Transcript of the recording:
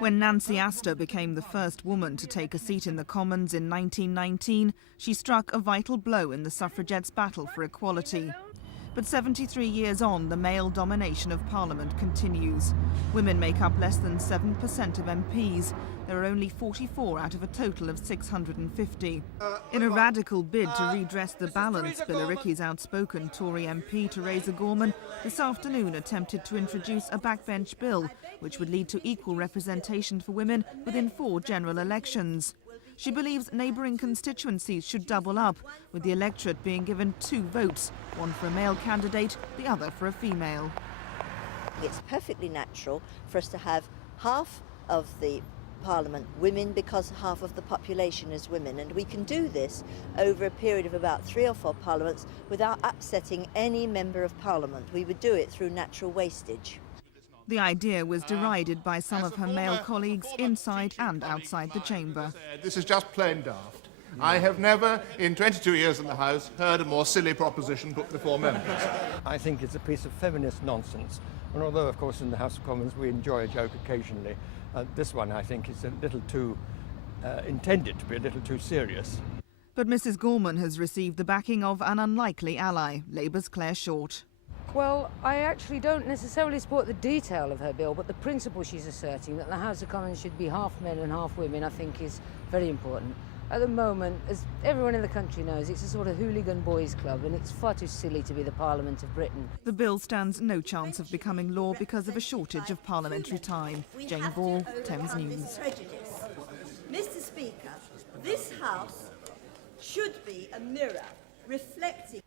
When Nancy Astor became the first woman to take a seat in the Commons in 1919, she struck a vital blow in the suffragettes' battle for equality. But 73 years on, the male domination of Parliament continues. Women make up less than 7% of MPs. There are only 44 out of a total of 650. In a radical bid to redress the balance, Billericay's outspoken Tory MP Theresa Gorman this afternoon attempted to introduce a backbench bill which would lead to equal representation for women within 4 general elections. She believes neighbouring constituencies should double up, with the electorate being given 2 votes, one for a male candidate, the other for a female. It's perfectly natural for us to have half of the Parliament women because half of the population is women, and we can do this over a period of about 3 or 4 parliaments without upsetting any member of Parliament. We would do it through natural wastage. The idea was derided by some of her male colleagues inside and outside the chamber. This is just plain daft. I have never, in 22 years in the House, heard a more silly proposition put before members. I think it's a piece of feminist nonsense. And although, of course, in the House of Commons we enjoy a joke occasionally, this one, I think, is a little too intended to be a little too serious. But Mrs Gorman has received the backing of an unlikely ally, Labour's Claire Short. Well, I actually don't necessarily support the detail of her bill, but the principle she's asserting, that the House of Commons should be half men and half women, I think is very important. At the moment, as everyone in the country knows, it's a sort of hooligan boys' club, and it's far too silly to be the Parliament of Britain. The bill stands no chance of becoming law because of a shortage of parliamentary time. Jane Ball, Thames News. Mr. Speaker, this House should be a mirror reflecting